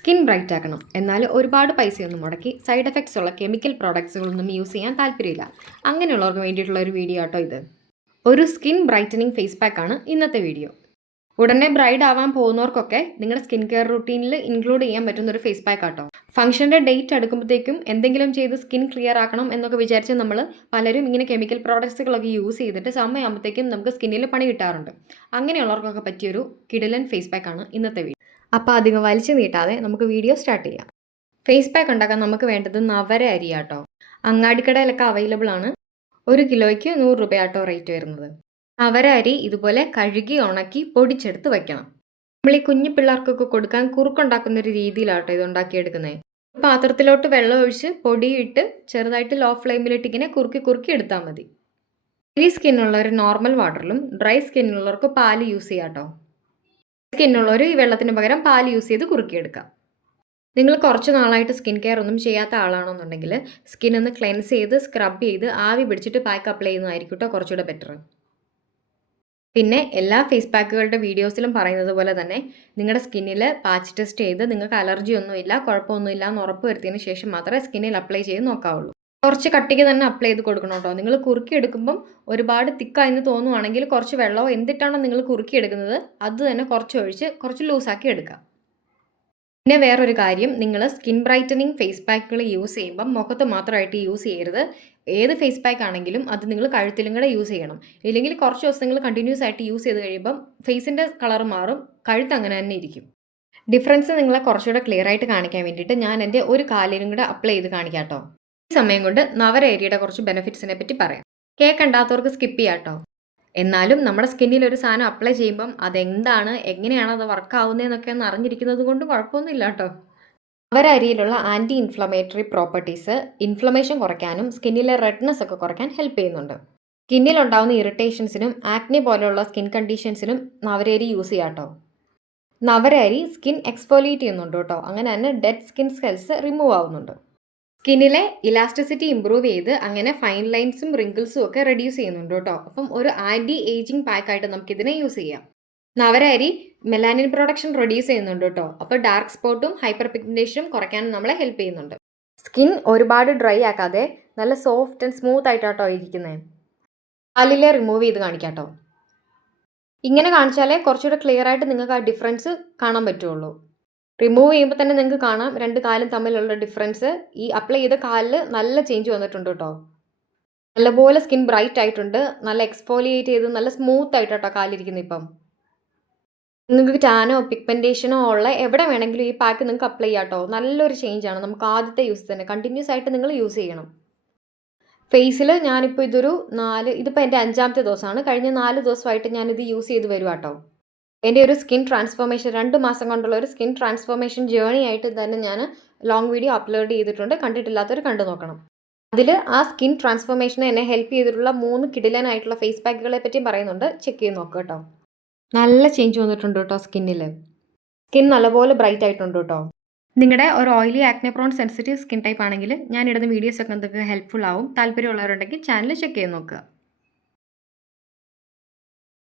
Skin bright ആക്കണം എന്നാൽ ഒരുപാട് പൈസയൊന്നും മുടക്കി സൈഡ് എഫക്ട്സ് ഉള്ള കെമിക്കൽ പ്രോഡക്ട്സുകളൊന്നും യൂസ് ചെയ്യാൻ താല്പര്യമില്ല. അങ്ങനെയുള്ളവർക്ക് വേണ്ടിയിട്ടുള്ള ഒരു വീഡിയോ ആട്ടോ ഇത്. ഒരു സ്കിൻ ബ്രൈറ്റനിങ് ഫേസ് പാക്കാണ് ഇന്നത്തെ വീഡിയോ. ഉടനെ ബ്രൈഡ് ആവാൻ പോകുന്നവർക്കൊക്കെ നിങ്ങളുടെ സ്കിൻ കെയർ റുട്ടീനിൽ ഇൻക്ലൂഡ് ചെയ്യാൻ പറ്റുന്ന ഒരു ഫേസ് പാക്ക് ആട്ടോ. ഫംഗ്ഷന്റെ ഡേറ്റ് അടുക്കുമ്പോഴത്തേക്കും എന്തെങ്കിലും ചെയ്ത് സ്കിൻ ക്ലിയർ ആക്കണം എന്നൊക്കെ വിചാരിച്ച് നമ്മൾ പലരും ഇങ്ങനെ കെമിക്കൽ പ്രോഡക്ട്സുകളൊക്കെ യൂസ് ചെയ്തിട്ട് സമയമാകുമ്പോഴത്തേക്കും നമുക്ക് സ്കിന്നിൽ പണി കിട്ടാറുണ്ട്. അങ്ങനെയുള്ളവർക്കൊക്കെ പറ്റിയൊരു കിടിലൻ ഫേസ് പാക്കാണ് ഇന്നത്തെ വീഡിയോ അപ്പോൾ അധികം വലിച്ചു നീട്ടാതെ നമുക്ക് വീഡിയോ സ്റ്റാർട്ട് ചെയ്യാം. ഫേസ് പാക്ക് ഉണ്ടാക്കാൻ നമുക്ക് വേണ്ടത് നവര അരി ആട്ടോ അങ്ങാടിക്കടയിലൊക്കെ അവൈലബിൾ ആണ്. ഒരു കിലോയ്ക്ക് നൂറ് രൂപ ആട്ടോ റേറ്റ് വരുന്നത്. നവര അരി ഇതുപോലെ കഴുകി ഉണക്കി പൊടിച്ചെടുത്ത് വയ്ക്കണം നമ്മൾ ഈ കുഞ്ഞു പിള്ളേർക്കൊക്കെ കൊടുക്കാൻ കുറുക്കുണ്ടാക്കുന്ന ഒരു രീതിയിലാട്ടോ ഇത് ഉണ്ടാക്കിയെടുക്കുന്നത് പാത്രത്തിലോട്ട് വെള്ളം ഒഴിച്ച് പൊടിയിട്ട് ചെറുതായിട്ട് ലോ ഫ്ലെയിമിലിട്ട് ഇങ്ങനെ കുറുക്കി കുറുക്കി എടുത്താൽ മതി. ഡ്രൈ സ്കിന്നുള്ളവർ നോർമൽ വാട്ടറിലും ഡ്രൈ സ്കിന്നുള്ളവർക്ക് പാൽ യൂസ് ചെയ്യാം കേട്ടോ സ്കിന്നുള്ളവർ ഈ വെള്ളത്തിന് പകരം പാൽ യൂസ് ചെയ്ത് കുറുക്കിയെടുക്കാം. നിങ്ങൾ കുറച്ച് നാളായിട്ട് സ്കിൻ കെയർ ഒന്നും ചെയ്യാത്ത ആളാണെന്നുണ്ടെങ്കിൽ സ്കിൻ ഒന്ന് ക്ലെൻസ് ചെയ്ത് സ്ക്രബ് ചെയ്ത് ആവി പിടിച്ചിട്ട് പാക്ക് അപ്ലൈ ചെയ്യുന്നതായിരിക്കും കേട്ടോ കുറച്ചുകൂടെ ബെറ്റർ പിന്നെ എല്ലാ ഫേസ് പാക്കുകളുടെ വീഡിയോസിലും പറയുന്നത് പോലെ തന്നെ നിങ്ങളുടെ സ്കിന്നിൽ പാച്ച് ടെസ്റ്റ് ചെയ്ത് നിങ്ങൾക്ക് അലർജി ഒന്നുമില്ല കുഴപ്പമൊന്നുമില്ല എന്ന് ഉറപ്പ് വരുത്തിയതിന് ശേഷം മാത്രമേ സ്കിന്നിൽ അപ്ലൈ ചെയ്ത് നോക്കാവുള്ളൂ. കുറച്ച് കട്ടിക്ക് തന്നെ അപ്ലൈ ചെയ്ത് കൊടുക്കണം കേട്ടോ. നിങ്ങൾ കുറുക്കി എടുക്കുമ്പം ഒരുപാട് തിക്കായെന്ന് തോന്നുവാണെങ്കിൽ കുറച്ച് വെള്ളമോ എന്തിട്ടാണോ നിങ്ങൾ കുറുക്കി എടുക്കുന്നത് അത് തന്നെ കുറച്ച് ഒഴിച്ച് കുറച്ച് ലൂസാക്കി എടുക്കാം. പിന്നെ വേറൊരു കാര്യം നിങ്ങൾ സ്കിൻ ബ്രൈറ്റനിങ് ഫേസ് പാക്കുകൾ യൂസ് ചെയ്യുമ്പം മുഖത്ത് മാത്രമായിട്ട് യൂസ് ചെയ്യരുത്. ഏത് ഫേസ് പാക്ക് ആണെങ്കിലും അത് നിങ്ങൾ കഴുത്തിലും കൂടെ യൂസ് ചെയ്യണം. ഇല്ലെങ്കിൽ കുറച്ച് ദിവസം നിങ്ങൾ കണ്ടിന്യൂസ് ആയിട്ട് യൂസ് ചെയ്ത് കഴിയുമ്പം ഫേസിന്റെ കളർ മാറും കഴുത്ത് അങ്ങനെ തന്നെ ഇരിക്കും. ഡിഫറൻസ് നിങ്ങളെ കുറച്ചുകൂടെ ക്ലിയർ ആയിട്ട് കാണിക്കാൻ വേണ്ടിയിട്ട് ഞാൻ എന്റെ ഒരു കാലിലും കൂടെ അപ്ലൈ ചെയ്ത് കാണിക്കാം കേട്ടോ. സമയം കൊണ്ട് നവരേരിയുടെ കുറച്ച് ബെനിഫിറ്റ്സിനെ പറ്റി പറയാം. കേക്ക് ഉണ്ടാത്തവർക്ക് സ്കിപ്പ് ചെയ്യാട്ടോ എന്നാലും നമ്മുടെ സ്കിന്നിൽ ഒരു സാധനം അപ്ലൈ ചെയ്യുമ്പം അതെന്താണ് എങ്ങനെയാണ് അത് വർക്ക് ആവുന്നതെന്നൊക്കെ ഒന്ന് അറിഞ്ഞിരിക്കുന്നത് കൊണ്ട് കുഴപ്പമൊന്നുമില്ല കേട്ടോ അവരരിയിലുള്ള ആന്റി ഇൻഫ്ലമേറ്ററി പ്രോപ്പർട്ടീസ് ഇൻഫ്ലമേഷൻ കുറയ്ക്കാനും സ്കിന്നിലെ റെഡ്നെസ് ഒക്കെ കുറയ്ക്കാൻ ഹെൽപ്പ് ചെയ്യുന്നുണ്ട്. സ്കിന്നിലുണ്ടാവുന്ന ഇറിറ്റേഷൻസിനും ആക്നി പോലെയുള്ള സ്കിൻ കണ്ടീഷൻസിനും നവരരി യൂസ് ചെയ്യാം കേട്ടോ നവരരി സ്കിൻ എക്സ്ഫോലിയേറ്റ് ചെയ്യുന്നുണ്ട് കേട്ടോ അങ്ങനെ തന്നെ ഡെഡ് സ്കിൻ സെൽസ് റിമൂവ് ആവുന്നുണ്ട്. സ്കിന്നിലെ ഇലാസ്റ്റിസിറ്റി ഇമ്പ്രൂവ് ചെയ്ത് അങ്ങനെ ഫൈൻ ലൈൻസും റിങ്കിൾസും ഒക്കെ റെഡ്യൂസ് ചെയ്യുന്നുണ്ട് കേട്ടോ. അപ്പം ഒരു ആന്റി ഏജിങ് പാക്കായിട്ട് നമുക്കിതിനെ യൂസ് ചെയ്യാം. നവരരി മെലാനിൻ പ്രൊഡക്ഷൻ റെഡ്യൂസ് ചെയ്യുന്നുണ്ട് കേട്ടോ. അപ്പോൾ ഡാർക്ക് സ്പോട്ടും ഹൈപ്പർ പിഗ്മെന്റേഷനും കുറയ്ക്കാൻ നമ്മളെ ഹെൽപ്പ് ചെയ്യുന്നുണ്ട്. സ്കിൻ ഒരുപാട് ഡ്രൈ ആക്കാതെ നല്ല സോഫ്റ്റ് ആൻഡ് സ്മൂത്ത് ആയിട്ടാട്ടോ ഇരിക്കുന്നത് കാലിലെ റിമൂവ് ചെയ്ത് കാണിക്കാം കേട്ടോ. ഇങ്ങനെ കാണിച്ചാലേ കുറച്ചുകൂടെ ക്ലിയർ ആയിട്ട് നിങ്ങൾക്ക് ആ ഡിഫറൻസ് കാണാൻ പറ്റുള്ളൂ. റിമൂവ് ചെയ്യുമ്പോൾ തന്നെ നിങ്ങൾക്ക് കാണാം രണ്ട് കാലും തമ്മിലുള്ള ഡിഫറൻസ് ഈ അപ്ലൈ ചെയ്ത കാലിൽ നല്ല ചേഞ്ച് വന്നിട്ടുണ്ട് കേട്ടോ. നല്ലപോലെ സ്കിൻ ബ്രൈറ്റ് ആയിട്ടുണ്ട്. നല്ല എക്സ്പോലിയേറ്റ് ചെയ്ത്. നല്ല സ്മൂത്ത് ആയിട്ട് കേട്ടോ കാലിരിക്കുന്നത് ഇപ്പം. നിങ്ങൾക്ക് ടാനോ പിഗ്മെന്റേഷനോ ഉള്ള എവിടെ വേണമെങ്കിലും ഈ പാക്ക് നിങ്ങൾക്ക് അപ്ലൈ ചെയ്യാം കേട്ടോ. നല്ലൊരു ചേഞ്ച് ആണ്. നമുക്ക് ആദ്യത്തെ യൂസ് തന്നെ. കണ്ടിന്യൂസ് ആയിട്ട് നിങ്ങൾ യൂസ് ചെയ്യണം. ഫേസിൽ ഞാനിപ്പോൾ ഇതൊരു നാല് ഇതിപ്പോൾ എന്റെ അഞ്ചാമത്തെ ദിവസമാണ്. കഴിഞ്ഞ നാല് ദിവസമായിട്ട് ഞാനിത് യൂസ് ചെയ്ത് വരുവാട്ടോ. എന്റെ ഒരു സ്കിൻ ട്രാൻസ്ഫോർമേഷൻ രണ്ട് മാസം കൊണ്ടുള്ള ഒരു സ്കിൻ ട്രാൻസ്ഫോർമേഷൻ ജേണി ആയിട്ട് തന്നെ ഞാൻ ലോങ് വീഡിയോ അപ്ലോഡ് ചെയ്തിട്ടുണ്ട്. കണ്ടിട്ടില്ലാത്തവർ കണ്ടു നോക്കണം. അതിൽ ആ സ്കിൻ ട്രാൻസ്ഫോർമേഷനെ എന്നെ ഹെൽപ്പ് ചെയ്തിട്ടുള്ള മൂന്ന് കിടിലനായിട്ടുള്ള ഫേസ് പാക്കുകളെ പറ്റിയും പറയുന്നുണ്ട്. ചെക്ക് ചെയ്ത് നോക്കുക കേട്ടോ. നല്ല ചേഞ്ച് വന്നിട്ടുണ്ട് കേട്ടോ സ്കിന്നിൽ സ്കിൻ നല്ലപോലെ ബ്രൈറ്റ് ആയിട്ടുണ്ട് കേട്ടോ. നിങ്ങളുടെ ഒരു oily acne sensitive skin type ആണെങ്കിൽ ഞാൻ ഇടുന്ന വീഡിയോസ് ഒക്കെ നിങ്ങൾക്ക് ഹെൽപ്ഫുൾ ആവും. താല്പര്യമുള്ളവരുണ്ടെങ്കിൽ ചാനൽ ചെക്ക് ചെയ്ത് നോക്കുക